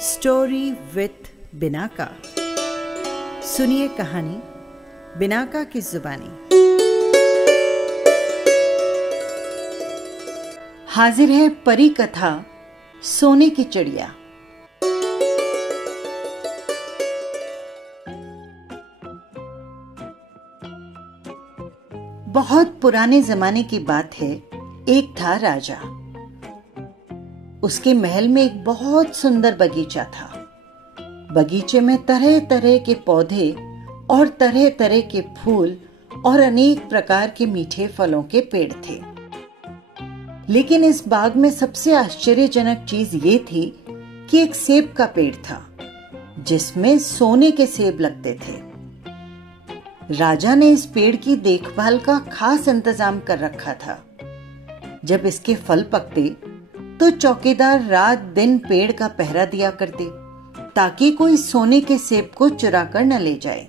Story with Binaca. सुनिए कहानी Binaca की जुबानी। हाजिर है परी कथा सोने की चिड़िया। बहुत पुराने जमाने की बात है। एक था राजा। उसके महल में एक बहुत सुंदर बगीचा था। बगीचे में तरह तरह के पौधे और तरह तरह के फूल और अनेक प्रकार के मीठे फलों के पेड़ थे। लेकिन इस बाग में सबसे आश्चर्यजनक चीज ये थी कि एक सेब का पेड़ था जिसमें सोने के सेब लगते थे। राजा ने इस पेड़ की देखभाल का खास इंतजाम कर रखा था। जब इसके फल पकते तो चौकीदार रात दिन पेड़ का पहरा दिया करते ताकि कोई सोने के सेब को चुरा कर न ले जाए।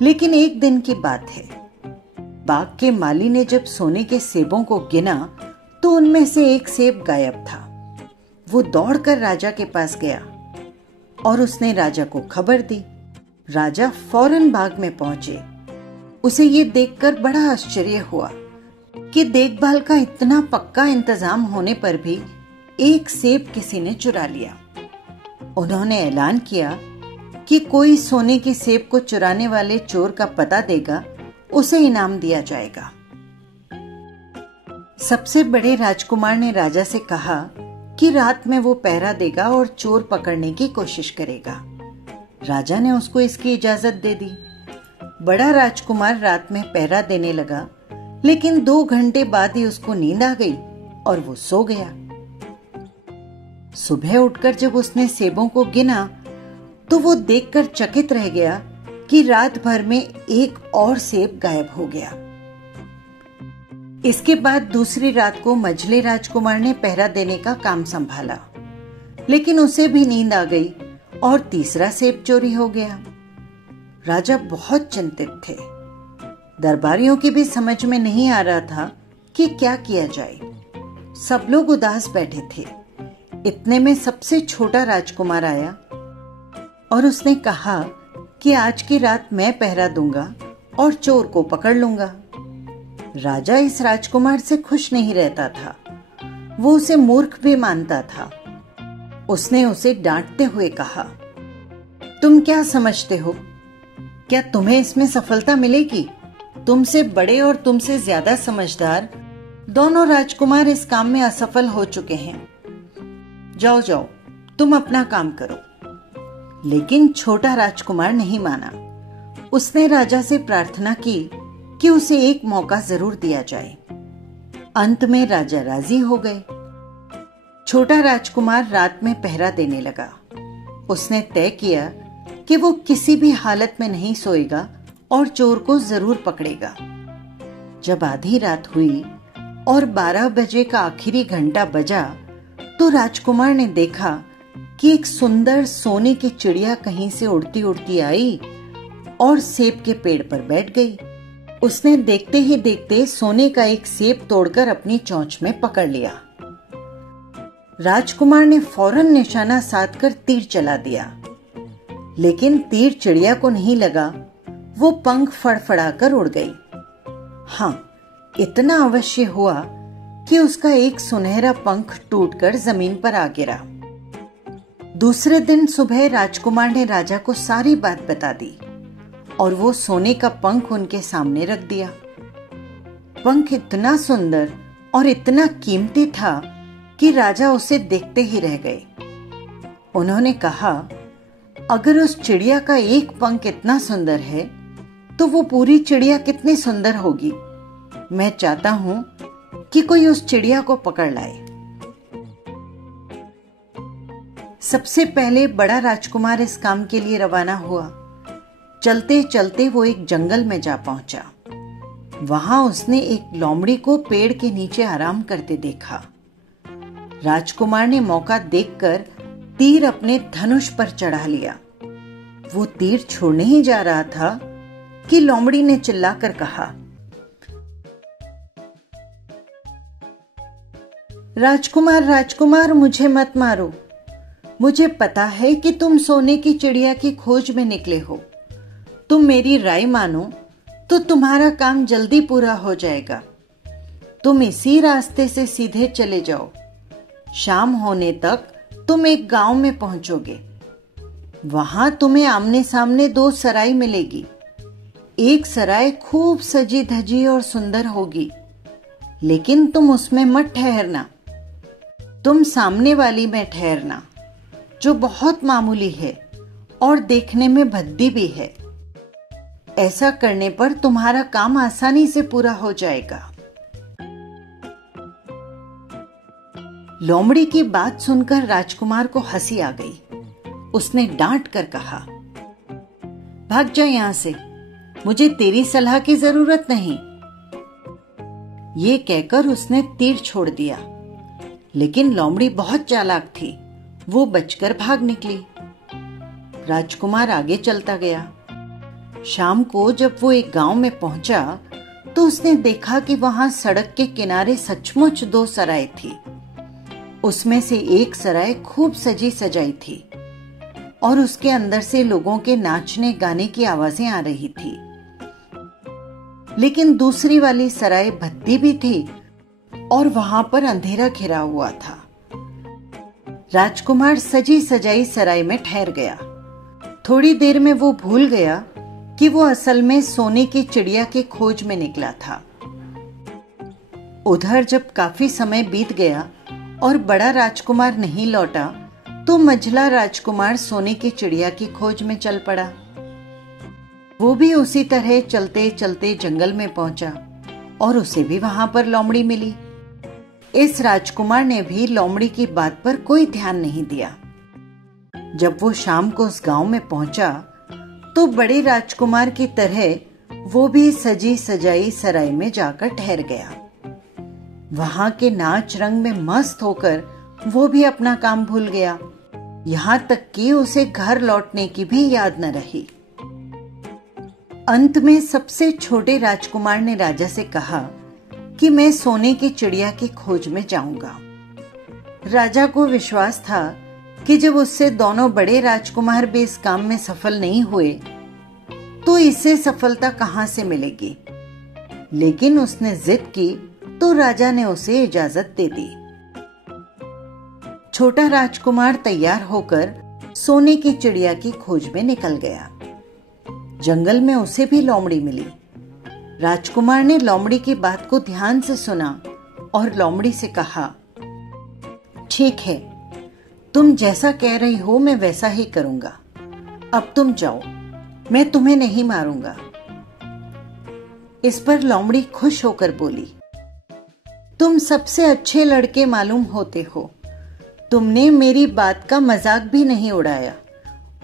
लेकिन एक दिन की बात है, बाग के माली ने जब सोने के सेबों को गिना तो उनमें से एक सेब गायब था। वो दौड़कर राजा के पास गया और उसने राजा को खबर दी। राजा फौरन बाग में पहुंचे। उसे ये देखकर बड़ा आश्चर्य हुआ कि देखभाल का इतना पक्का इंतजाम होने पर भी एक सेब किसी ने चुरा लिया। उन्होंने ऐलान किया कि कोई सोने के सेब को चुराने वाले चोर का पता देगा, उसे इनाम दिया जाएगा। सबसे बड़े राजकुमार ने राजा से कहा कि रात में वो पहरा देगा और चोर पकड़ने की कोशिश करेगा। राजा ने उसको इसकी इजाजत दे दी। बड़ा राजकुमार रात में पहरा देने लगा, लेकिन 2 घंटे बाद ही उसको नींद आ गई और वो सो गया। सुबह उठकर जब उसने सेबों को गिना तो वो देखकर चकित रह गया कि रात भर में एक और सेब गायब हो गया। इसके बाद दूसरी रात को मझले राजकुमार ने पहरा देने का काम संभाला, लेकिन उसे भी नींद आ गई और तीसरा सेब चोरी हो गया। राजा बहुत चिंतित थे। दरबारियों की भी समझ में नहीं आ रहा था कि क्या किया जाए। सब लोग उदास बैठे थे। इतने में सबसे छोटा राजकुमार आया और उसने कहा कि आज की रात मैं पहरा दूंगा और चोर को पकड़ लूंगा। राजा इस राजकुमार से खुश नहीं रहता था। वो उसे मूर्ख भी मानता था। उसने उसे डांटते हुए कहा, तुम क्या समझते हो? क्या तुम्हें इसमें सफलता मिलेगी? तुमसे बड़े और तुमसे ज्यादा समझदार दोनों राजकुमार इस काम में असफल हो चुके हैं। जाओ जाओ, तुम अपना काम करो। लेकिन छोटा राजकुमार नहीं माना। उसने राजा से प्रार्थना की कि उसे एक मौका जरूर दिया जाए। अंत में राजा राजी हो गए। छोटा राजकुमार रात में पहरा देने लगा। उसने तय किया कि वो किसी भी हालत में नहीं सोएगा और चोर को जरूर पकड़ेगा। जब आधी रात हुई और 12 बजे का आखिरी घंटा बजा तो राजकुमार ने देखा कि एक सुंदर सोने की चिड़िया कहीं से उड़ती उड़ती आई और सेब के पेड़ पर बैठ गई। उसने देखते ही देखते सोने का एक सेब तोड़कर अपनी चोंच में पकड़ लिया। राजकुमार ने फौरन निशाना साधकर तीर चला दिया, लेकिन तीर चिड़िया को नहीं लगा। वो पंख फड़फड़ाकर उड़ गई। हाँ, इतना अवश्य हुआ कि उसका एक सुनहरा पंख टूटकर जमीन पर आ गिरा। दूसरे दिन सुबह राजकुमार ने राजा को सारी बात बता दी और वो सोने का पंख उनके सामने रख दिया। पंख इतना सुंदर और इतना कीमती था कि राजा उसे देखते ही रह गए। उन्होंने कहा, अगर उस चिड़िया का एक पंख इतना सुंदर है तो वो पूरी चिड़िया कितनी सुंदर होगी। मैं चाहता हूं कि कोई उस चिड़िया को पकड़ लाए। सबसे पहले बड़ा राजकुमार इस काम के लिए रवाना हुआ। चलते चलते वो एक जंगल में जा पहुंचा। वहां उसने एक लोमड़ी को पेड़ के नीचे आराम करते देखा। राजकुमार ने मौका देखकर तीर अपने धनुष पर चढ़ा लिया। वो तीर छोड़ने ही जा रहा था कि लोमड़ी ने चिल्लाकर कहा, राजकुमार राजकुमार, मुझे मत मारो। मुझे पता है कि तुम सोने की चिड़िया की खोज में निकले हो। तुम मेरी राय मानो तो तुम्हारा काम जल्दी पूरा हो जाएगा। तुम इसी रास्ते से सीधे चले जाओ। शाम होने तक तुम एक गांव में पहुंचोगे। वहां तुम्हें आमने सामने 2 सराय मिलेगी। एक सराय खूब सजी धजी और सुंदर होगी, लेकिन तुम उसमें मत ठहरना। तुम सामने वाली में ठहरना, जो बहुत मामूली है और देखने में भद्दी भी है। ऐसा करने पर तुम्हारा काम आसानी से पूरा हो जाएगा। लोमड़ी की बात सुनकर राजकुमार को हंसी आ गई। उसने डांट कर कहा, भाग जा यहां से, मुझे तेरी सलाह की जरूरत नहीं। ये कहकर उसने तीर छोड़ दिया, लेकिन लोमड़ी बहुत चालाक थी। वो बचकर भाग निकली। राजकुमार आगे चलता गया। शाम को जब वो एक गांव में पहुंचा तो उसने देखा कि वहां सड़क के किनारे सचमुच 2 सराय थी। उसमें से एक सराय खूब सजी सजाई थी और उसके अंदर से लोगों के नाचने गाने की आवाजें आ रही थी। लेकिन दूसरी वाली सराय भद्दी भी थी और वहां पर अंधेरा घिरा हुआ था। राजकुमार सजी सजाई सराय में ठहर गया। थोड़ी देर में वो भूल गया कि वो असल में सोने की चिड़िया की खोज में निकला था। उधर जब काफी समय बीत गया और बड़ा राजकुमार नहीं लौटा तो मझला राजकुमार सोने की चिड़िया की खोज में चल पड़ा। वो भी उसी तरह चलते चलते जंगल में पहुंचा और उसे भी वहां पर लोमड़ी मिली। इस राजकुमार ने भी लोमड़ी की बात पर कोई ध्यान नहीं दिया। जब वो शाम को उस गांव में पहुंचा तो बड़े राजकुमार की तरह वो भी सजी सजाई सराय में जाकर ठहर गया। वहां के नाच रंग में मस्त होकर वो भी अपना काम भूल गया। यहां तक कि उसे घर लौटने की भी याद न रही। अंत में सबसे छोटे राजकुमार ने राजा से कहा कि मैं सोने की चिड़िया की खोज में जाऊंगा। राजा को विश्वास था कि जब उससे दोनों बड़े राजकुमार भी इस काम में सफल नहीं हुए तो इसे सफलता कहां से मिलेगी। लेकिन उसने जिद की तो राजा ने उसे इजाजत दे दी। छोटा राजकुमार तैयार होकर सोने की चिड़िया की खोज में निकल गया। जंगल में उसे भी लोमड़ी मिली। राजकुमार ने लोमड़ी की बात को ध्यान से सुना और लोमड़ी से कहा, ठीक है, तुम जैसा कह रही हो मैं वैसा ही करूंगा। अब तुम जाओ, मैं तुम्हें नहीं मारूंगा। इस पर लोमड़ी खुश होकर बोली, तुम सबसे अच्छे लड़के मालूम होते हो। तुमने मेरी बात का मजाक भी नहीं उड़ाया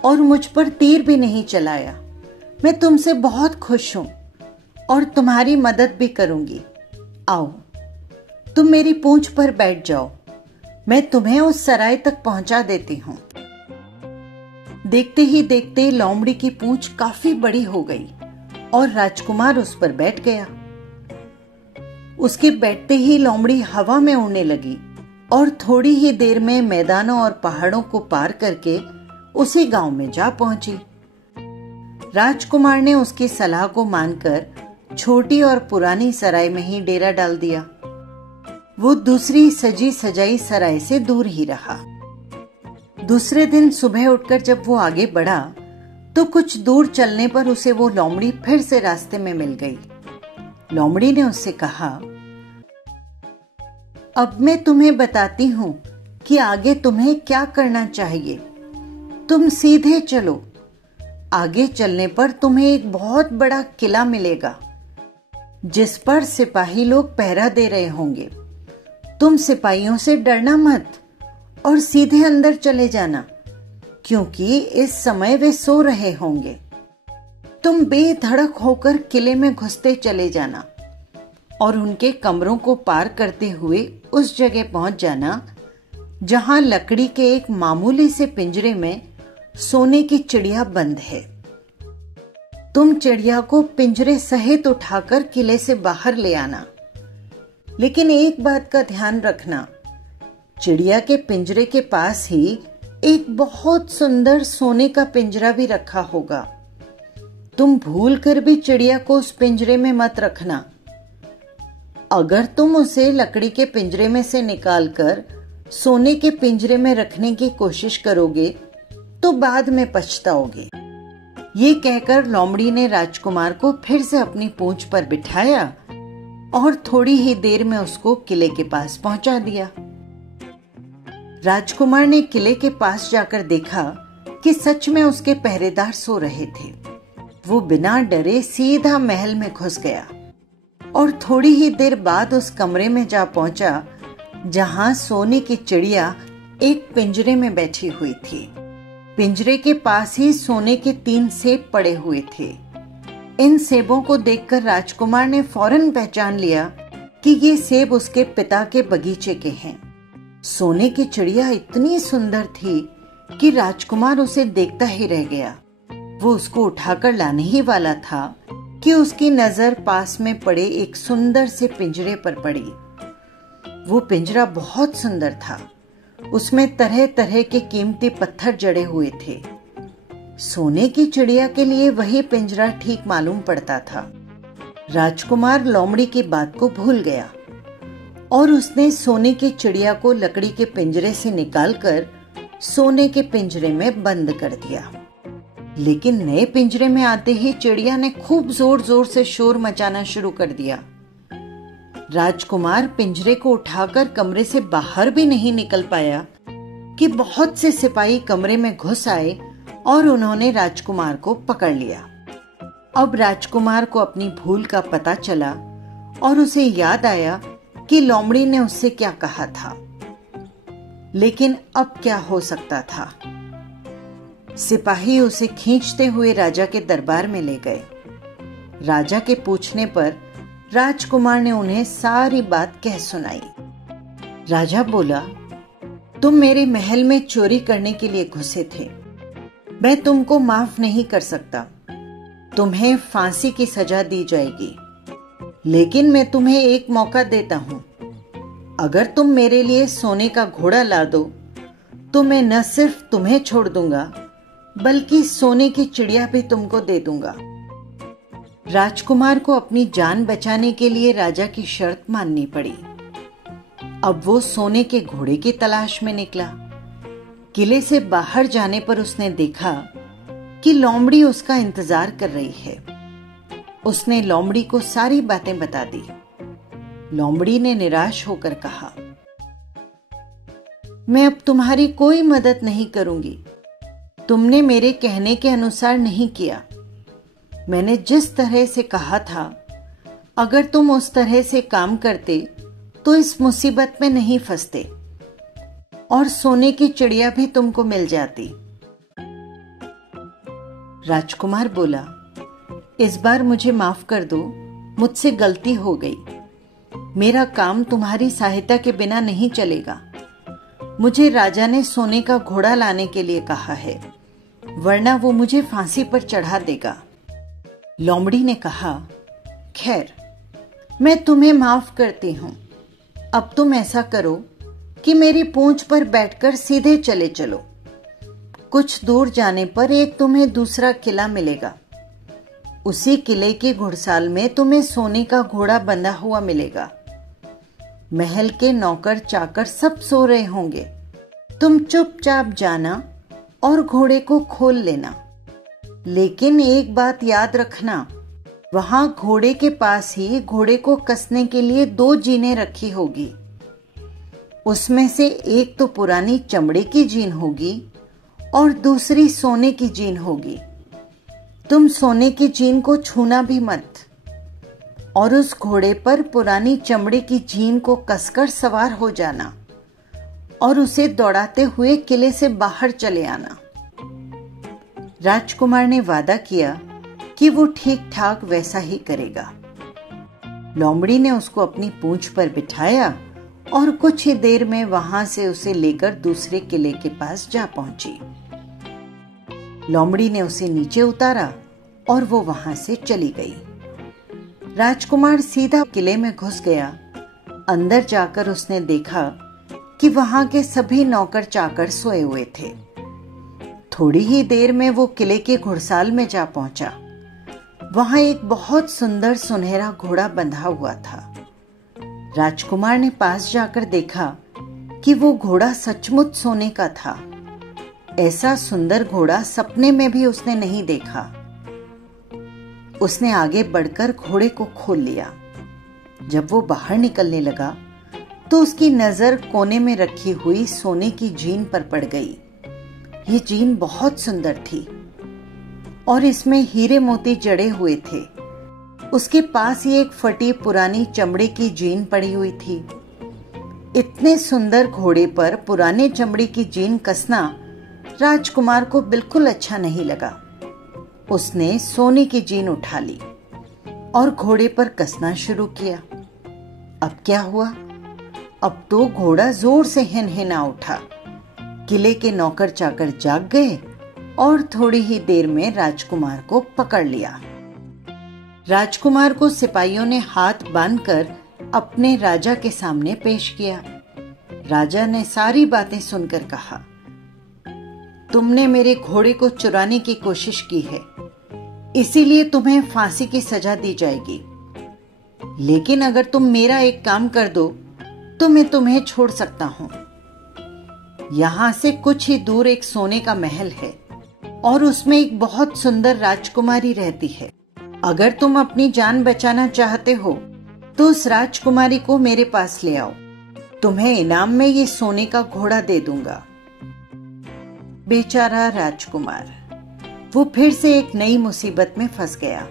और मुझ पर तीर भी नहीं चलाया। मैं तुमसे बहुत खुश हूं और तुम्हारी मदद भी करूंगी। आओ, तुम मेरी पूंछ पर बैठ जाओ, मैं तुम्हें उस सराय तक पहुंचा देती हूं। देखते ही देखते लोमड़ी की पूंछ काफी बड़ी हो गई और राजकुमार उस पर बैठ गया। उसके बैठते ही लोमड़ी हवा में उड़ने लगी और थोड़ी ही देर में मैदानों और पहाड़ों को पार करके उसी गांव में जा पहुंची। राजकुमार ने उसकी सलाह को मानकर छोटी और पुरानी सराय में ही डेरा डाल दिया। वो दूसरी सजी सजाई सराय से दूर ही रहा। दूसरे दिन सुबह उठकर जब वो आगे बढ़ा तो कुछ दूर चलने पर उसे वो लोमड़ी फिर से रास्ते में मिल गई। लोमड़ी ने उससे कहा, अब मैं तुम्हें बताती हूं कि आगे तुम्हें क्या करना चाहिए। तुम सीधे चलो। आगे चलने पर तुम्हें एक बहुत बड़ा किला मिलेगा जिस पर सिपाही लोग पहरा दे रहे होंगे। तुम सिपाहियों से डरना मत और सीधे अंदर चले जाना, क्योंकि इस समय वे सो रहे होंगे। तुम बेधड़क होकर किले में घुसते चले जाना और उनके कमरों को पार करते हुए उस जगह पहुंच जाना जहां लकड़ी के एक मामूली से पिंजरे में सोने की चिड़िया बंद है। तुम चिड़िया को पिंजरे सहित उठाकर किले से बाहर ले आना, लेकिन एक बात का ध्यान रखना, चिड़िया के पिंजरे के पास ही एक बहुत सुंदर सोने का पिंजरा भी रखा होगा। तुम भूल कर भी चिड़िया को उस पिंजरे में मत रखना। अगर तुम उसे लकड़ी के पिंजरे में से निकालकर सोने के पिंजरे में रखने की कोशिश करोगे तो बाद में पछताओगे। ये कहकर लोमड़ी ने राजकुमार को फिर से अपनी पूंछ पर बिठाया और थोड़ी ही देर में उसको किले के पास पहुंचा दिया। राजकुमार ने किले के पास जाकर देखा कि सच में उसके पहरेदार सो रहे थे। वो बिना डरे सीधा महल में घुस गया और थोड़ी ही देर बाद उस कमरे में जा पहुंचा जहां सोने की चिड़िया एक पिंजरे में बैठी हुई थी। पिंजरे के पास ही सोने के 3 सेब पड़े हुए थे। इन सेबों को देखकर राजकुमार ने फौरन पहचान लिया कि ये सेब उसके पिता के बगीचे के हैं। सोने की चिड़िया इतनी सुंदर थी कि राजकुमार उसे देखता ही रह गया। वो उसको उठाकर लाने ही वाला था कि उसकी नजर पास में पड़े एक सुंदर से पिंजरे पर पड़ी। वो पिंजरा बहुत सुंदर था। उसमें तरह तरह के कीमती पत्थर जड़े हुए थे। सोने की चिड़िया के लिए वही पिंजरा ठीक मालूम पड़ता था। राजकुमार लोमड़ी की बात को भूल गया और उसने सोने की चिड़िया को लकड़ी के पिंजरे से निकालकर सोने के पिंजरे में बंद कर दिया। लेकिन नए पिंजरे में आते ही चिड़िया ने खूब जोर जोर से शोर मचाना शुरू कर दिया। राजकुमार पिंजरे को उठाकर कमरे से बाहर भी नहीं निकल पाया कि बहुत से सिपाही कमरे में घुस आए और उन्होंने राजकुमार को पकड़ लिया। अब राजकुमार को अपनी भूल का पता चला और उसे याद आया कि लोमड़ी ने उससे क्या कहा था। लेकिन अब क्या हो सकता था? सिपाही उसे खींचते हुए राजा के दरबार में ले गए। राजा के पूछने पर राजकुमार ने उन्हें सारी बात कह सुनाई। राजा बोला, तुम मेरे महल में चोरी करने के लिए घुसे थे। मैं तुमको माफ नहीं कर सकता। तुम्हें फांसी की सजा दी जाएगी। लेकिन मैं तुम्हें एक मौका देता हूं। अगर तुम मेरे लिए सोने का घोड़ा ला दो तो मैं न सिर्फ तुम्हें छोड़ दूंगा बल्कि सोने की चिड़िया भी तुमको दे दूंगा। राजकुमार को अपनी जान बचाने के लिए राजा की शर्त माननी पड़ी। अब वो सोने के घोड़े की तलाश में निकला। किले से बाहर जाने पर उसने देखा कि लोमड़ी उसका इंतजार कर रही है। उसने लोमड़ी को सारी बातें बता दी। लोमड़ी ने निराश होकर कहा, मैं अब तुम्हारी कोई मदद नहीं करूंगी। तुमने मेरे कहने के अनुसार नहीं किया। मैंने जिस तरह से कहा था, अगर तुम उस तरह से काम करते तो इस मुसीबत में नहीं फंसते और सोने की चिड़िया भी तुमको मिल जाती। राजकुमार बोला, इस बार मुझे माफ कर दो, मुझसे गलती हो गई। मेरा काम तुम्हारी सहायता के बिना नहीं चलेगा। मुझे राजा ने सोने का घोड़ा लाने के लिए कहा है, वरना वो मुझे फांसी पर चढ़ा देगा। लोमड़ी ने कहा, खैर, मैं तुम्हें माफ करती हूं। अब तुम ऐसा करो कि मेरी पूंछ पर बैठकर सीधे चले चलो। कुछ दूर जाने पर एक तुम्हें दूसरा किला मिलेगा। उसी किले के घुड़साल में तुम्हें सोने का घोड़ा बंधा हुआ मिलेगा। महल के नौकर चाकर सब सो रहे होंगे। तुम चुपचाप जाना और घोड़े को खोल लेना। लेकिन एक बात याद रखना, वहां घोड़े के पास ही घोड़े को कसने के लिए 2 जीनें रखी होगी। उसमें से एक तो पुरानी चमड़े की जीन होगी और दूसरी सोने की जीन होगी। तुम सोने की जीन को छूना भी मत और उस घोड़े पर पुरानी चमड़े की जीन को कसकर सवार हो जाना और उसे दौड़ाते हुए किले से बाहर चले आना। राजकुमार ने वादा किया कि वो ठीक ठाक वैसा ही करेगा। लोमड़ी ने उसको अपनी पूंछ पर बिठाया और कुछ ही देर में वहां से उसे लेकर दूसरे किले के पास जा पहुंची। लोमड़ी ने उसे नीचे उतारा और वो वहां से चली गई। राजकुमार सीधा किले में घुस गया। अंदर जाकर उसने देखा कि वहां के सभी नौकर चाकर सोए हुए थे। थोड़ी ही देर में वो किले के घुड़साल में जा पहुंचा। वहां एक बहुत सुंदर सुनहरा घोड़ा बंधा हुआ था। राजकुमार ने पास जाकर देखा कि वो घोड़ा सचमुच सोने का था। ऐसा सुंदर घोड़ा सपने में भी उसने नहीं देखा। उसने आगे बढ़कर घोड़े को खोल लिया। जब वो बाहर निकलने लगा तो उसकी नजर कोने में रखी हुई सोने की जीन पर पड़ गई। ये जीन बहुत सुंदर थी और इसमें हीरे मोती जड़े हुए थे। उसके पास ही एक फटी पुरानी चमड़े की जीन पड़ी हुई थी। इतने सुंदर घोड़े पर पुराने चमड़े की जीन कसना राजकुमार को बिल्कुल अच्छा नहीं लगा। उसने सोने की जीन उठा ली और घोड़े पर कसना शुरू किया। अब क्या हुआ? अब तो घोड़ा जोर से हिनहिना उठा। किले के नौकर चाकर जाग गए और थोड़ी ही देर में राजकुमार को पकड़ लिया। राजकुमार को सिपाहियों ने हाथ बांधकर अपने राजा के सामने पेश किया। राजा ने सारी बातें सुनकर कहा, तुमने मेरे घोड़े को चुराने की कोशिश की है, इसीलिए तुम्हें फांसी की सजा दी जाएगी। लेकिन अगर तुम मेरा एक काम कर दो तो मैं तुम्हें छोड़ सकता हूं। यहां से कुछ ही दूर एक सोने का महल है और उसमें एक बहुत सुंदर राजकुमारी रहती है। अगर तुम अपनी जान बचाना चाहते हो तो उस राजकुमारी को मेरे पास ले आओ। तुम्हें इनाम में ये सोने का घोड़ा दे दूंगा। बेचारा राजकुमार, वो फिर से एक नई मुसीबत में फंस गया।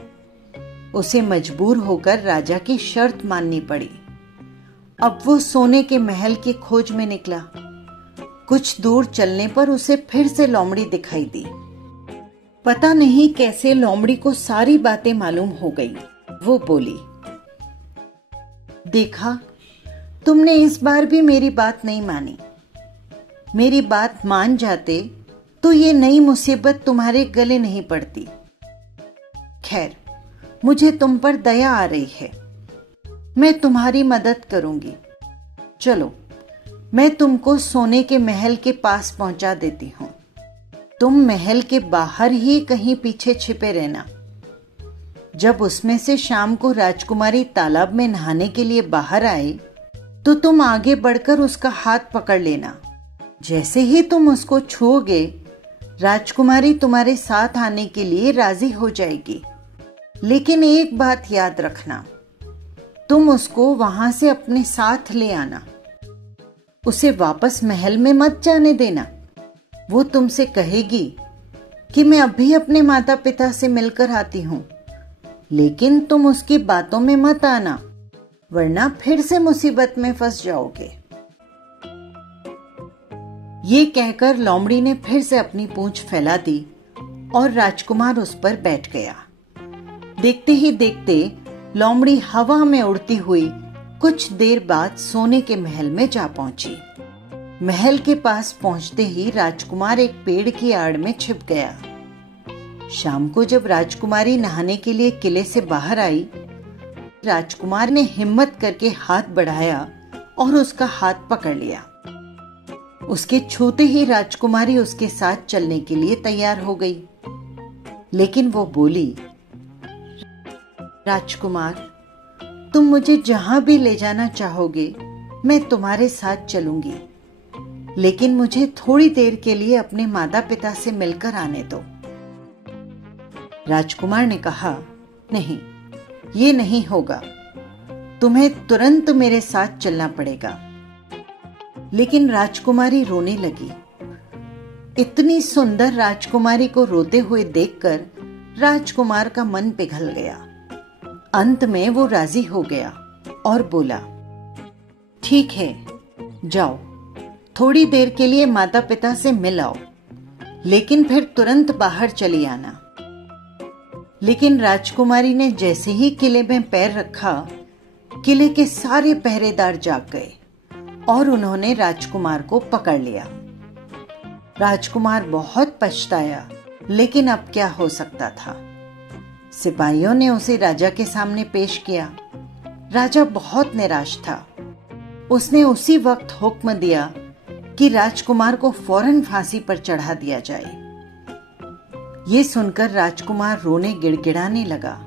उसे मजबूर होकर राजा की शर्त माननी पड़ी। अब वो सोने के महल की खोज में निकला। कुछ दूर चलने पर उसे फिर से लोमड़ी दिखाई दी। पता नहीं कैसे लोमड़ी को सारी बातें मालूम हो गई। वो बोली, देखा, तुमने इस बार भी मेरी बात नहीं मानी। मेरी बात मान जाते तो ये नई मुसीबत तुम्हारे गले नहीं पड़ती। खैर, मुझे तुम पर दया आ रही है। मैं तुम्हारी मदद करूंगी। चलो, मैं तुमको सोने के महल के पास पहुंचा देती हूं। तुम महल के बाहर ही कहीं पीछे छिपे रहना। जब उसमें से शाम को राजकुमारी तालाब में नहाने के लिए बाहर आए तो तुम आगे बढ़कर उसका हाथ पकड़ लेना। जैसे ही तुम उसको छुओगे, राजकुमारी तुम्हारे साथ आने के लिए राजी हो जाएगी। लेकिन एक बात याद रखना, तुम उसको वहां से अपने साथ ले आना। उसे वापस महल में मत जाने देना। वो तुमसे कहेगी कि मैं अभी अपने माता पिता से मिलकर आती हूं, लेकिन तुम उसकी बातों में मत आना, वरना फिर से मुसीबत में फंस जाओगे। ये कहकर लोमड़ी ने फिर से अपनी पूंछ फैला दी और राजकुमार उस पर बैठ गया। देखते ही देखते लोमड़ी हवा में उड़ती हुई कुछ देर बाद सोने के महल में जा पहुंची। महल के पास पहुंचते ही राजकुमार एक पेड़ की आड़ में छिप गया। शाम को जब राजकुमारी नहाने के लिए किले से बाहर आई, राजकुमार ने हिम्मत करके हाथ बढ़ाया और उसका हाथ पकड़ लिया। उसके छूते ही राजकुमारी उसके साथ चलने के लिए तैयार हो गई। लेकिन वो बोली, राजकुमार, तुम मुझे जहां भी ले जाना चाहोगे मैं तुम्हारे साथ चलूंगी, लेकिन मुझे थोड़ी देर के लिए अपने माता पिता से मिलकर आने दो। राजकुमार ने कहा, नहीं, ये नहीं होगा। तुम्हें तुरंत मेरे साथ चलना पड़ेगा। लेकिन राजकुमारी रोने लगी। इतनी सुंदर राजकुमारी को रोते हुए देखकर राजकुमार का मन पिघल गया। अंत में वो राजी हो गया और बोला, ठीक है, जाओ, थोड़ी देर के लिए माता पिता से मिल आओ, लेकिन फिर तुरंत बाहर चली आना। लेकिन राजकुमारी ने जैसे ही किले में पैर रखा, किले के सारे पहरेदार जाग गए और उन्होंने राजकुमार को पकड़ लिया। राजकुमार बहुत पछताया, लेकिन अब क्या हो सकता था। सिपाहियों ने उसे राजा के सामने पेश किया। राजा बहुत निराश था। उसने उसी वक्त हुक्म दिया कि राजकुमार को फौरन फांसी पर चढ़ा दिया जाए। ये सुनकर राजकुमार रोने गिड़गिड़ाने लगा।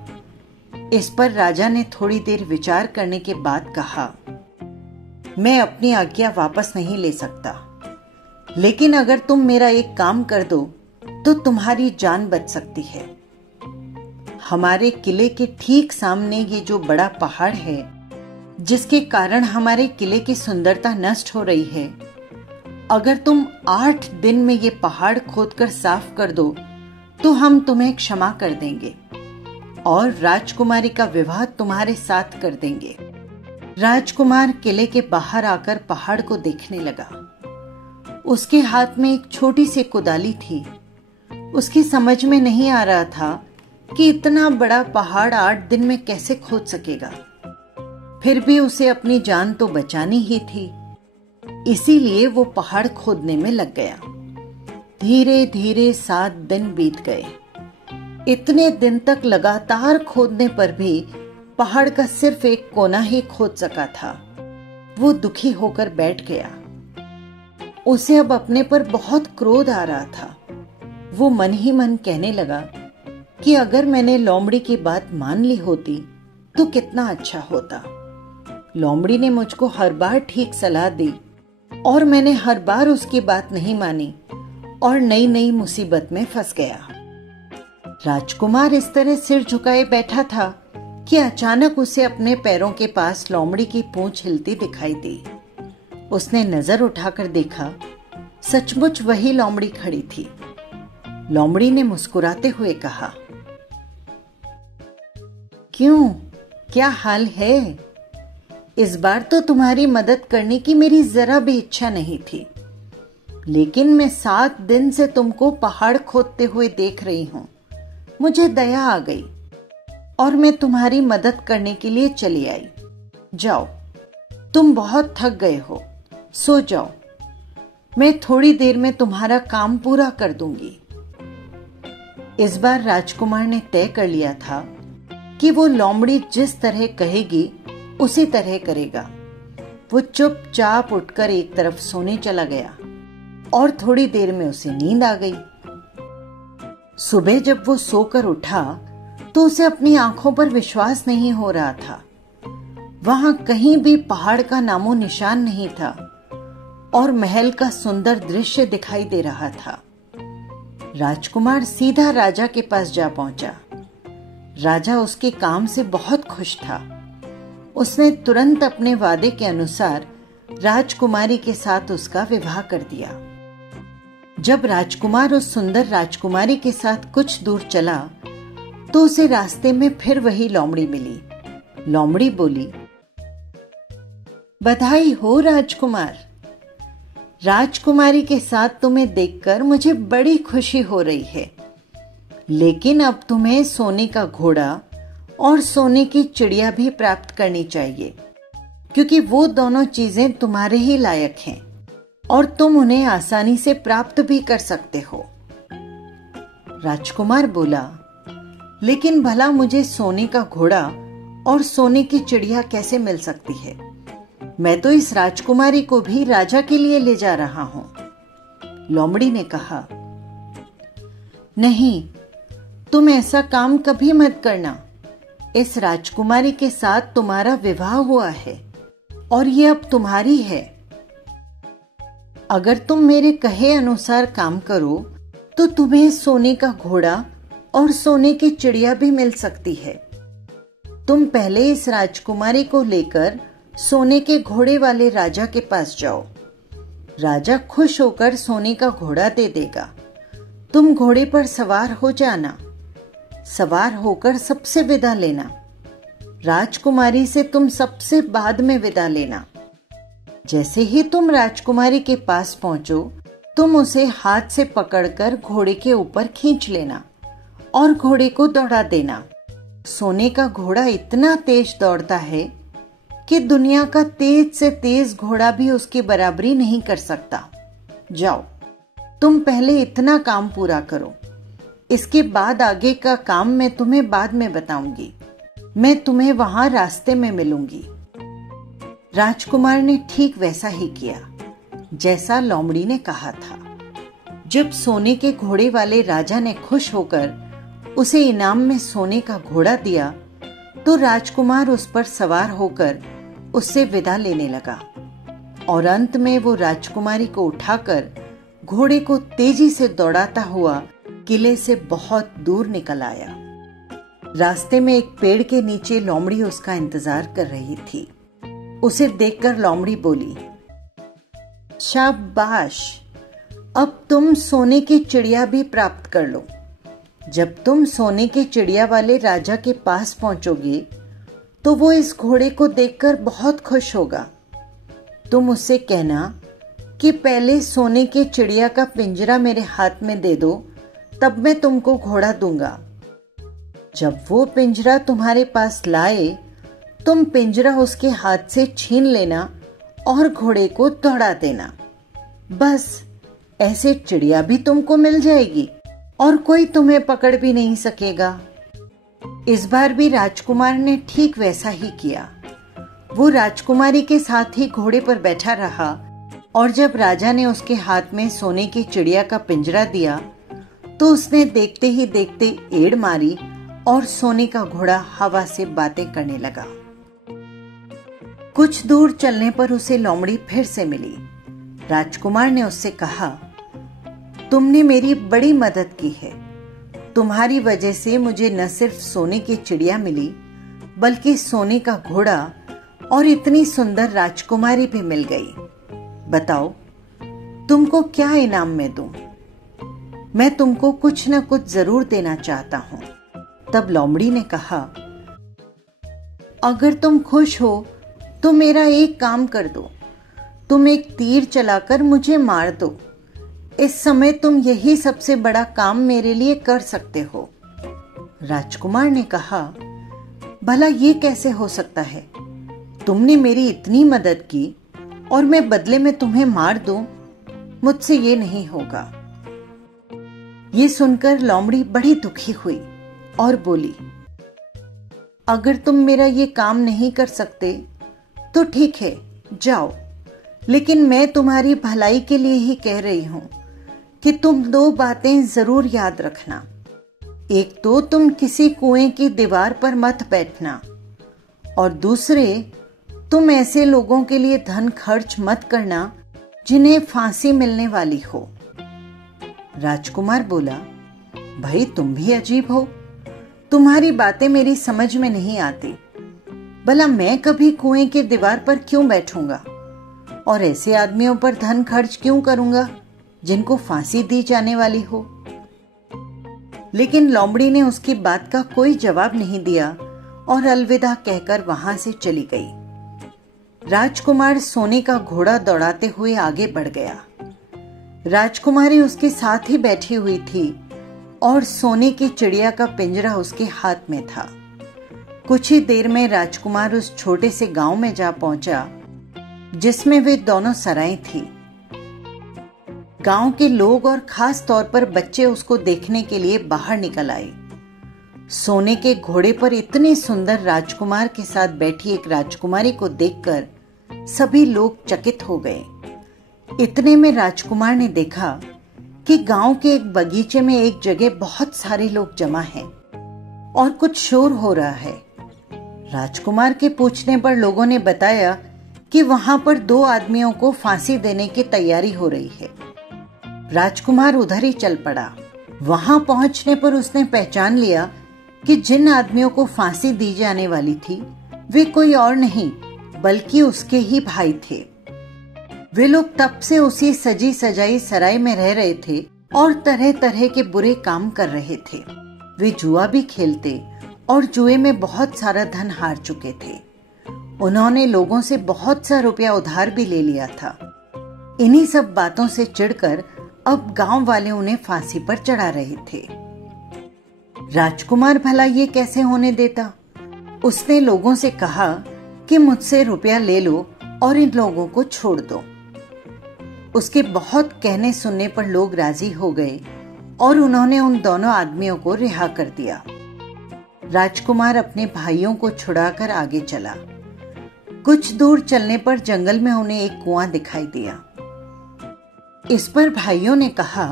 इस पर राजा ने थोड़ी देर विचार करने के बाद कहा, मैं अपनी आज्ञा वापस नहीं ले सकता, लेकिन अगर तुम मेरा एक काम कर दो तो तुम्हारी जान बच सकती है। हमारे किले के ठीक सामने ये जो बड़ा पहाड़ है, जिसके कारण हमारे किले की सुंदरता नष्ट हो रही है, अगर तुम 8 दिन में ये पहाड़ खोदकर साफ कर दो तो हम तुम्हें क्षमा कर देंगे और राजकुमारी का विवाह तुम्हारे साथ कर देंगे। राजकुमार किले के बाहर आकर पहाड़ को देखने लगा। उसके हाथ में एक छोटी सी कुदाली थी। उसकी समझ में नहीं आ रहा था कि इतना बड़ा पहाड़ 8 दिन में कैसे खोद सकेगा। फिर भी उसे अपनी जान तो बचानी ही थी, इसीलिए वो पहाड़ खोदने में लग गया। धीरे धीरे 7 दिन बीत गए। इतने दिन तक लगातार खोदने पर भी पहाड़ का सिर्फ एक कोना ही खोद सका था। वो दुखी होकर बैठ गया। उसे अब अपने पर बहुत क्रोध आ रहा था। वो मन ही मन कहने लगा कि अगर मैंने लोमड़ी की बात मान ली होती तो कितना अच्छा होता। लोमड़ी ने मुझको हर बार ठीक सलाह दी और मैंने हर बार उसकी बात नहीं मानी और नई नई मुसीबत में फंस गया। राजकुमार इस तरह सिर झुकाए बैठा था कि अचानक उसे अपने पैरों के पास लोमड़ी की पूंछ हिलती दिखाई दी। उसने नजर उठाकर देखा, सचमुच वही लोमड़ी खड़ी थी। लोमड़ी ने मुस्कुराते हुए कहा, क्यों, क्या हाल है? इस बार तो तुम्हारी मदद करने की मेरी जरा भी इच्छा नहीं थी, लेकिन मैं 7 दिन से तुमको पहाड़ खोदते हुए देख रही हूं। मुझे दया आ गई और मैं तुम्हारी मदद करने के लिए चली आई। जाओ, तुम बहुत थक गए हो, सो जाओ। मैं थोड़ी देर में तुम्हारा काम पूरा कर दूंगी। इस बार राजकुमार ने तय कर लिया था कि वो लोमड़ी जिस तरह कहेगी उसी तरह करेगा। वो चुपचाप उठकर एक तरफ सोने चला गया और थोड़ी देर में उसे नींद आ गई। सुबह जब वो सोकर उठा तो उसे अपनी आंखों पर विश्वास नहीं हो रहा था। वहां कहीं भी पहाड़ का नामो निशान नहीं था और महल का सुंदर दृश्य दिखाई दे रहा था। राजकुमार सीधा राजा के पास जा पहुंचा। राजा उसके काम से बहुत खुश था। उसने तुरंत अपने वादे के अनुसार राजकुमारी के साथ उसका विवाह कर दिया। जब राजकुमार उस सुंदर राजकुमारी के साथ कुछ दूर चला तो उसे रास्ते में फिर वही लोमड़ी मिली। लोमड़ी बोली, बधाई हो राजकुमार। राजकुमारी के साथ तुम्हें देखकर मुझे बड़ी खुशी हो रही है, लेकिन अब तुम्हें सोने का घोड़ा और सोने की चिड़िया भी प्राप्त करनी चाहिए, क्योंकि वो दोनों चीजें तुम्हारे ही लायक हैं और तुम उन्हें आसानी से प्राप्त भी कर सकते हो। राजकुमार बोला, लेकिन भला मुझे सोने का घोड़ा और सोने की चिड़िया कैसे मिल सकती है? मैं तो इस राजकुमारी को भी राजा के लिए ले जा रहा हूं। लोमड़ी ने कहा, नहीं, तुम ऐसा काम कभी मत करना। इस राजकुमारी के साथ तुम्हारा विवाह हुआ है और ये अब तुम्हारी है। अगर तुम मेरे कहे अनुसार काम करो तो तुम्हें सोने का घोड़ा और सोने की चिड़िया भी मिल सकती है। तुम पहले इस राजकुमारी को लेकर सोने के घोड़े वाले राजा के पास जाओ। राजा खुश होकर सोने का घोड़ा दे देगा। तुम घोड़े पर सवार हो जाना। सवार होकर सबसे विदा लेना। राजकुमारी से तुम सबसे बाद में विदा लेना। जैसे ही तुम राजकुमारी के पास पहुंचो, तुम उसे हाथ से पकड़कर घोड़े के ऊपर खींच लेना और घोड़े को दौड़ा देना। सोने का घोड़ा इतना तेज दौड़ता है कि दुनिया का तेज से तेज घोड़ा भी उसकी बराबरी नहीं कर सकता। जाओ, तुम पहले इतना काम पूरा करो। इसके बाद आगे का काम मैं तुम्हें बाद में बताऊंगी। मैं तुम्हें वहां रास्ते में मिलूंगी। राजकुमार ने ठीक वैसा ही किया जैसा लोमड़ी ने कहा था। जब सोने के घोड़े वाले राजा ने खुश होकर उसे इनाम में सोने का घोड़ा दिया तो राजकुमार उस पर सवार होकर उससे विदा लेने लगा और अंत में वो राजकुमारी को उठाकर घोड़े को तेजी से दौड़ाता हुआ किले से बहुत दूर निकल आया। रास्ते में एक पेड़ के नीचे लोमड़ी उसका इंतजार कर रही थी। उसे देखकर लोमड़ी बोली, शाबाश, अब तुम सोने की चिड़िया भी प्राप्त कर लो। जब तुम सोने के चिड़िया वाले राजा के पास पहुंचोगे तो वो इस घोड़े को देखकर बहुत खुश होगा। तुम उससे कहना कि पहले सोने के चिड़िया का पिंजरा मेरे हाथ में दे दो, तब मैं तुमको घोड़ा दूंगा। जब वो पिंजरा तुम्हारे पास लाए, तुम पिंजरा उसके हाथ से छीन लेना और घोड़े को दौड़ा देना। बस ऐसे चिड़िया भी तुमको मिल जाएगी और कोई तुम्हें पकड़ भी नहीं सकेगा। इस बार भी राजकुमार ने ठीक वैसा ही किया। वो राजकुमारी के साथ ही घोड़े पर बैठा रहा और जब राजा ने उसके हाथ में सोने की चिड़िया का पिंजरा दिया तो उसने देखते ही देखते एड़ मारी और सोने का घोड़ा हवा से बातें करने लगा। कुछ दूर चलने पर उसे लोमड़ी फिर से मिली। राजकुमार ने उससे कहा, तुमने मेरी बड़ी मदद की है। तुम्हारी वजह से मुझे न सिर्फ सोने की चिड़िया मिली बल्कि सोने का घोड़ा और इतनी सुंदर राजकुमारी भी मिल गई। बताओ तुमको क्या इनाम में दूं? मैं तुमको कुछ न कुछ जरूर देना चाहता हूं। तब लोमड़ी ने कहा, अगर तुम खुश हो तो मेरा एक काम कर दो। तुम एक तीर चलाकर मुझे मार दो। इस समय तुम यही सबसे बड़ा काम मेरे लिए कर सकते हो। राजकुमार ने कहा, भला ये कैसे हो सकता है? तुमने मेरी इतनी मदद की और मैं बदले में तुम्हें मार दूं? मुझसे ये नहीं होगा। ये सुनकर लोमड़ी बड़ी दुखी हुई और बोली, अगर तुम मेरा ये काम नहीं कर सकते तो ठीक है, जाओ, लेकिन मैं तुम्हारी भलाई के लिए ही कह रही हूं कि तुम दो बातें जरूर याद रखना। एक तो तुम किसी कुएं की दीवार पर मत बैठना और दूसरे, तुम ऐसे लोगों के लिए धन खर्च मत करना जिन्हें फांसी मिलने वाली हो। राजकुमार बोला, भाई तुम भी अजीब हो। तुम्हारी बातें मेरी समझ में नहीं आती। भला मैं कभी कुएं की दीवार पर क्यों बैठूंगा और ऐसे आदमियों पर धन खर्च क्यों करूंगा जिनको फांसी दी जाने वाली हो। लेकिन लोमड़ी ने उसकी बात का कोई जवाब नहीं दिया और अलविदा कहकर वहां से चली गई। राजकुमार सोने का घोड़ा दौड़ाते हुए आगे बढ़ गया। राजकुमारी उसके साथ ही बैठी हुई थी और सोने की चिड़िया का पिंजरा उसके हाथ में था। कुछ ही देर में राजकुमार उस छोटे से गांव में जा पहुंचा जिसमें वे दोनों सराएं थी। गांव के लोग और खास तौर पर बच्चे उसको देखने के लिए बाहर निकल आए। सोने के घोड़े पर इतने सुंदर राजकुमार के साथ बैठी एक राजकुमारी को देखकर सभी लोग चकित हो गए। इतने में राजकुमार ने देखा कि गांव के एक बगीचे में एक जगह बहुत सारे लोग जमा हैं और कुछ शोर हो रहा है। राजकुमार के पूछने पर लोगों ने बताया कि वहां पर दो आदमियों को फांसी देने की तैयारी हो रही है। राजकुमार उधर ही चल पड़ा। वहां पहुंचने पर उसने पहचान लिया कि जिन आदमियों को फांसी दी जाने वाली थी वे कोई और नहीं बल्कि उसके ही भाई थे। वे लोग तब से उसी सजी सजाई सराय में रह रहे थे और तरह तरह के बुरे काम कर रहे थे। वे जुआ भी खेलते और जुए में बहुत सारा धन हार चुके थे। उन्होंने लोगों से बहुत सा रुपया उधार भी ले लिया था। इन्हीं सब बातों से चिढ़कर अब गांव वाले उन्हें फांसी पर चढ़ा रहे थे। राजकुमार भला ये कैसे होने देता? उसने लोगों से कहा कि मुझसे रुपया ले लो और इन लोगों को छोड़ दो। उसके बहुत कहने सुनने पर लोग राजी हो गए और उन्होंने उन दोनों आदमियों को रिहा कर दिया। राजकुमार अपने भाइयों को छुड़ाकर आगे चला। कुछ दूर चलने पर जंगल में उन्हें एक कुआं दिखाई दिया। इस पर भाइयों ने कहा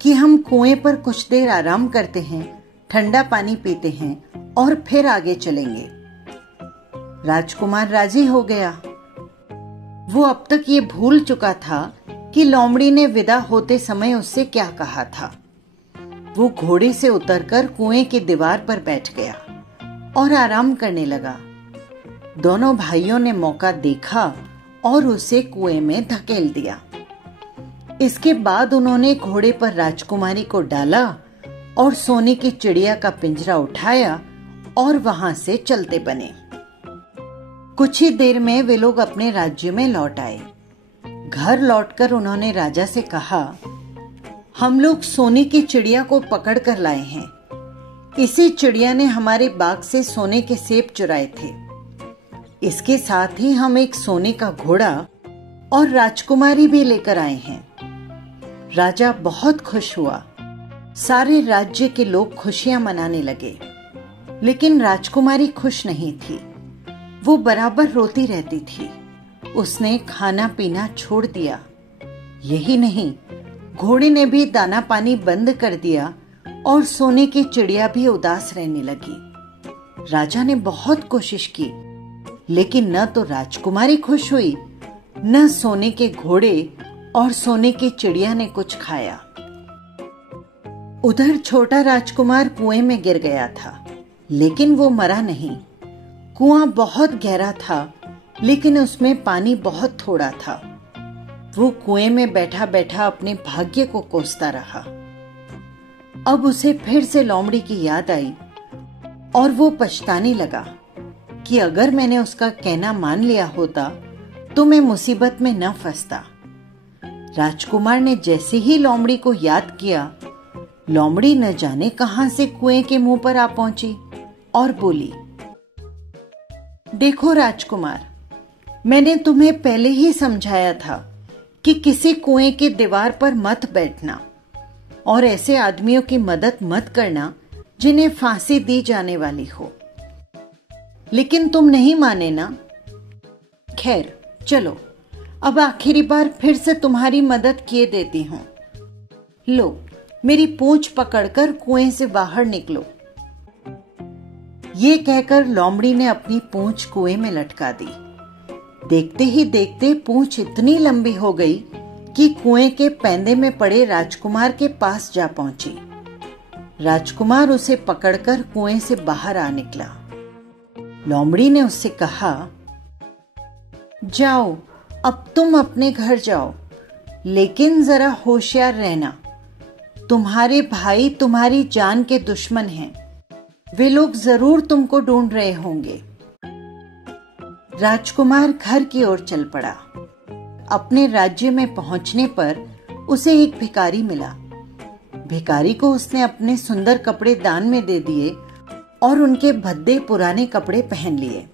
कि हम कुएं पर कुछ देर आराम करते हैं, ठंडा पानी पीते हैं और फिर आगे चलेंगे। राजकुमार राजी हो गया। वो अब तक ये भूल चुका था कि लोमड़ी ने विदा होते समय उससे क्या कहा था। वो घोड़े से उतरकर कुएं की दीवार पर बैठ गया और आराम करने लगा। दोनों भाइयों ने मौका देखा और उसे कुएं में धकेल दिया। इसके बाद उन्होंने घोड़े पर राजकुमारी को डाला और सोने की चिड़िया का पिंजरा उठाया और वहां से चलते बने। कुछ ही देर में वे लोग अपने राज्य में लौट आए। घर लौटकर उन्होंने राजा से कहा, हम लोग सोने की चिड़िया को पकड़ कर लाए हैं। इसी चिड़िया ने हमारे बाग से सोने के सेब चुराए थे। इसके साथ ही हम एक सोने का घोड़ा और राजकुमारी भी लेकर आए हैं। राजा बहुत खुश हुआ। सारे राज्य के लोग खुशियां मनाने लगे, लेकिन राजकुमारी खुश नहीं थी। वो बराबर रोती रहती थी। उसने खाना पीना छोड़ दिया। यही नहीं, घोड़े ने भी दाना पानी बंद कर दिया और सोने की चिड़िया भी उदास रहने लगी। राजा ने बहुत कोशिश की, लेकिन न तो राजकुमारी खुश हुई, न सोने के घोड़े और सोने की चिड़िया ने कुछ खाया। उधर छोटा राजकुमार कुएं में गिर गया था, लेकिन वो मरा नहीं। कुआं बहुत गहरा था, लेकिन उसमें पानी बहुत थोड़ा था। वो कुएं में बैठा बैठा अपने भाग्य को कोसता रहा। अब उसे फिर से लोमड़ी की याद आई और वो पछताने लगा कि अगर मैंने उसका कहना मान लिया होता तो मैं मुसीबत में न फंसता। राजकुमार ने जैसे ही लोमड़ी को याद किया, लोमड़ी न जाने कहां से कुएं के मुंह पर आ पहुंची और बोली, देखो राजकुमार, मैंने तुम्हें पहले ही समझाया था कि किसी कुएं की दीवार पर मत बैठना और ऐसे आदमियों की मदद मत करना जिन्हें फांसी दी जाने वाली हो, लेकिन तुम नहीं माने ना। खैर चलो, अब आखिरी बार फिर से तुम्हारी मदद किए देती हूं। लो, मेरी पूंछ पकड़कर कुएं से बाहर निकलो। ये कहकर लोमड़ी ने अपनी पूंछ कुएं में लटका दी। देखते ही देखते पूंछ इतनी लंबी हो गई कि कुएं के पैंदे में पड़े राजकुमार के पास जा पहुंची। राजकुमार उसे पकड़कर कुएं से बाहर आ निकला। लोमड़ी ने उससे कहा, जाओ, अब तुम अपने घर जाओ, लेकिन जरा होशियार रहना। तुम्हारे भाई तुम्हारी जान के दुश्मन हैं। वे लोग जरूर तुमको ढूंढ रहे होंगे। राजकुमार घर की ओर चल पड़ा। अपने राज्य में पहुंचने पर उसे एक भिखारी मिला। भिखारी को उसने अपने सुंदर कपड़े दान में दे दिए और उनके भद्दे पुराने कपड़े पहन लिए।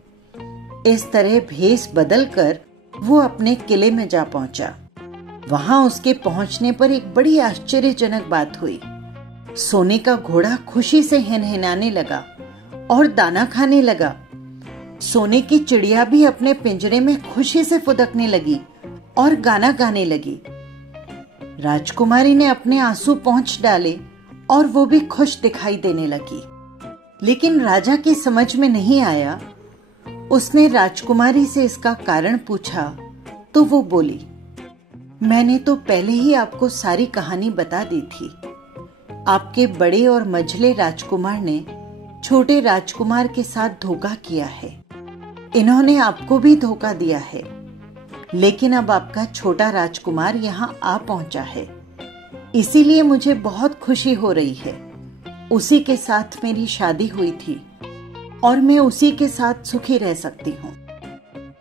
इस तरह भेष बदलकर वो अपने किले में जा पहुंचा। वहां उसके पहुंचने पर एक बड़ी आश्चर्यजनक बात हुई। सोने का घोड़ा खुशी से हिनहिनाने लगा और दाना खाने लगा। सोने की चिड़िया भी अपने पिंजरे में खुशी से फुदकने लगी और गाना गाने लगी। राजकुमारी ने अपने आंसू पोंछ डाले और वो भी खुश दिखाई देने लगी। लेकिन राजा की समझ में नहीं आया। उसने राजकुमारी से इसका कारण पूछा तो वो बोली, मैंने तो पहले ही आपको सारी कहानी बता दी थी। आपके बड़े और मझले राजकुमार ने छोटे राजकुमार के साथ धोखा किया है। इन्होंने आपको भी धोखा दिया है, लेकिन अब आपका छोटा राजकुमार यहाँ आ पहुंचा है, इसीलिए मुझे बहुत खुशी हो रही है। उसी के साथ मेरी शादी हुई थी और मैं उसी के साथ सुखी रह सकती हूँ।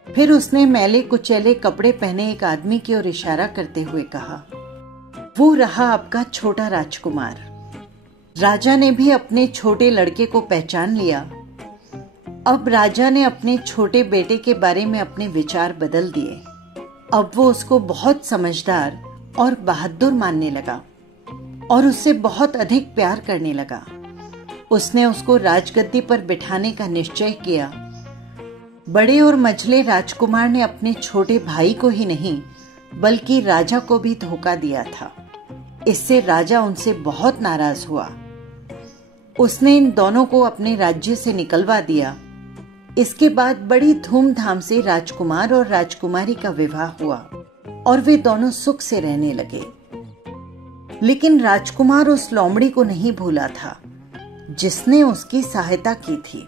फिर उसने मैले कुचैले कपड़े पहने एक आदमी की ओर इशारा करते हुए कहा, वो रहा आपका छोटा राजकुमार। राजा ने भी अपने छोटे लड़के को पहचान लिया। अब राजा ने अपने छोटे बेटे के बारे में अपने विचार बदल दिए। अब वो उसको बहुत समझदार और बहादुर मानने लगा और उससे बहुत अधिक प्यार करने लगा। उसने उसको राजगद्दी पर बिठाने का निश्चय किया। बड़े और मझले राजकुमार ने अपने छोटे भाई को ही नहीं बल्कि राजा को भी धोखा दिया था। इससे राजा उनसे बहुत नाराज हुआ। उसने इन दोनों को अपने राज्य से निकलवा दिया। इसके बाद बड़ी धूमधाम से राजकुमार और राजकुमारी का विवाह हुआ और वे दोनों सुख से रहने लगे। लेकिन राजकुमार उस लोमड़ी को नहीं भूला था जिसने उसकी सहायता की थी।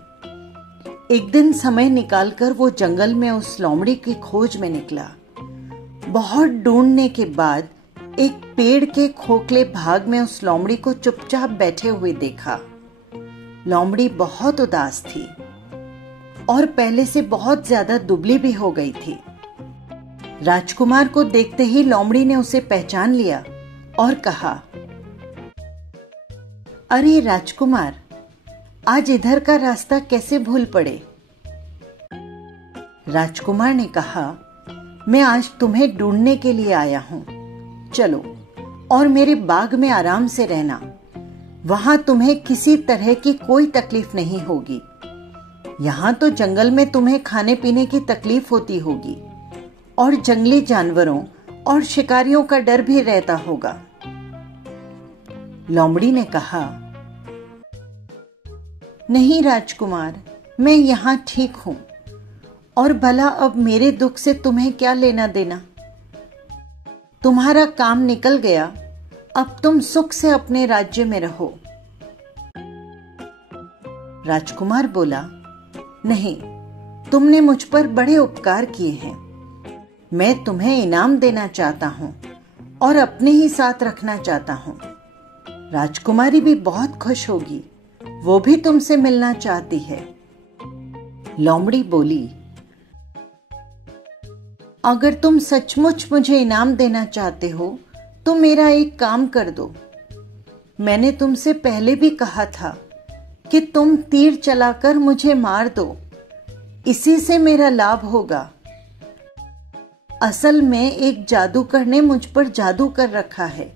एक दिन समय निकालकर वो जंगल में उस लोमड़ी की खोज में निकला। बहुत ढूंढने के बाद एक पेड़ के खोखले भाग में उस लोमड़ी को चुपचाप बैठे हुए देखा। लोमड़ी बहुत उदास थी और पहले से बहुत ज्यादा दुबली भी हो गई थी। राजकुमार को देखते ही लोमड़ी ने उसे पहचान लिया और कहा, अरे राजकुमार, आज इधर का रास्ता कैसे भूल पड़े? राजकुमार ने कहा, मैं आज तुम्हें ढूंढने के लिए आया हूं। चलो और मेरे बाग में आराम से रहना। वहां तुम्हें किसी तरह की कोई तकलीफ नहीं होगी। यहाँ तो जंगल में तुम्हें खाने पीने की तकलीफ होती होगी और जंगली जानवरों और शिकारियों का डर भी रहता होगा। लोमड़ी ने कहा, नहीं राजकुमार, मैं यहाँ ठीक हूं और भला अब मेरे दुख से तुम्हें क्या लेना देना? तुम्हारा काम निकल गया, अब तुम सुख से अपने राज्य में रहो। राजकुमार बोला, नहीं, तुमने मुझ पर बड़े उपकार किए हैं। मैं तुम्हें इनाम देना चाहता हूं और अपने ही साथ रखना चाहता हूं। राजकुमारी भी बहुत खुश होगी, वो भी तुमसे मिलना चाहती है। लोमड़ी बोली, अगर तुम सचमुच मुझे इनाम देना चाहते हो तो मेरा एक काम कर दो। मैंने तुमसे पहले भी कहा था कि तुम तीर चलाकर मुझे मार दो, इसी से मेरा लाभ होगा। असल में एक जादूगर ने मुझ पर जादू कर रखा है।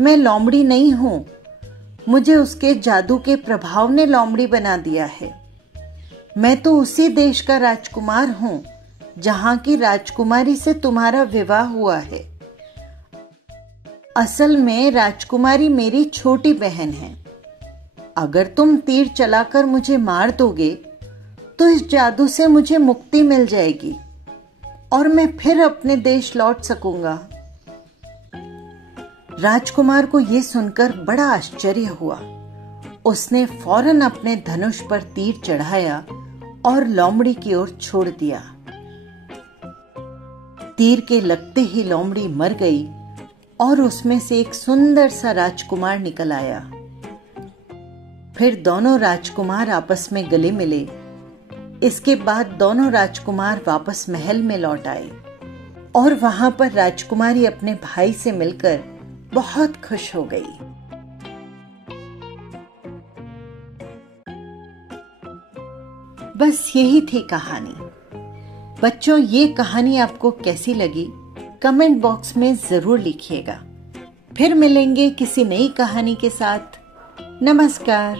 मैं लोमड़ी नहीं हूं, मुझे उसके जादू के प्रभाव ने लोमड़ी बना दिया है। मैं तो उसी देश का राजकुमार हूं जहां की राजकुमारी से तुम्हारा विवाह हुआ है। असल में राजकुमारी मेरी छोटी बहन है। अगर तुम तीर चलाकर मुझे मार दोगे तो इस जादू से मुझे मुक्ति मिल जाएगी और मैं फिर अपने देश लौट सकूंगा। राजकुमार को यह सुनकर बड़ा आश्चर्य हुआ। उसने फौरन अपने धनुष पर तीर चढ़ाया और लोमड़ी की ओर छोड़ दिया। तीर के लगते ही लोमड़ी मर गई और उसमें से एक सुंदर सा राजकुमार निकल आया। फिर दोनों राजकुमार आपस में गले मिले। इसके बाद दोनों राजकुमार वापस महल में लौट आए और वहां पर राजकुमारी अपने भाई से मिलकर बहुत खुश हो गई। बस यही थी कहानी। बच्चों, ये कहानी आपको कैसी लगी कमेंट बॉक्स में जरूर लिखिएगा। फिर मिलेंगे किसी नई कहानी के साथ। नमस्कार।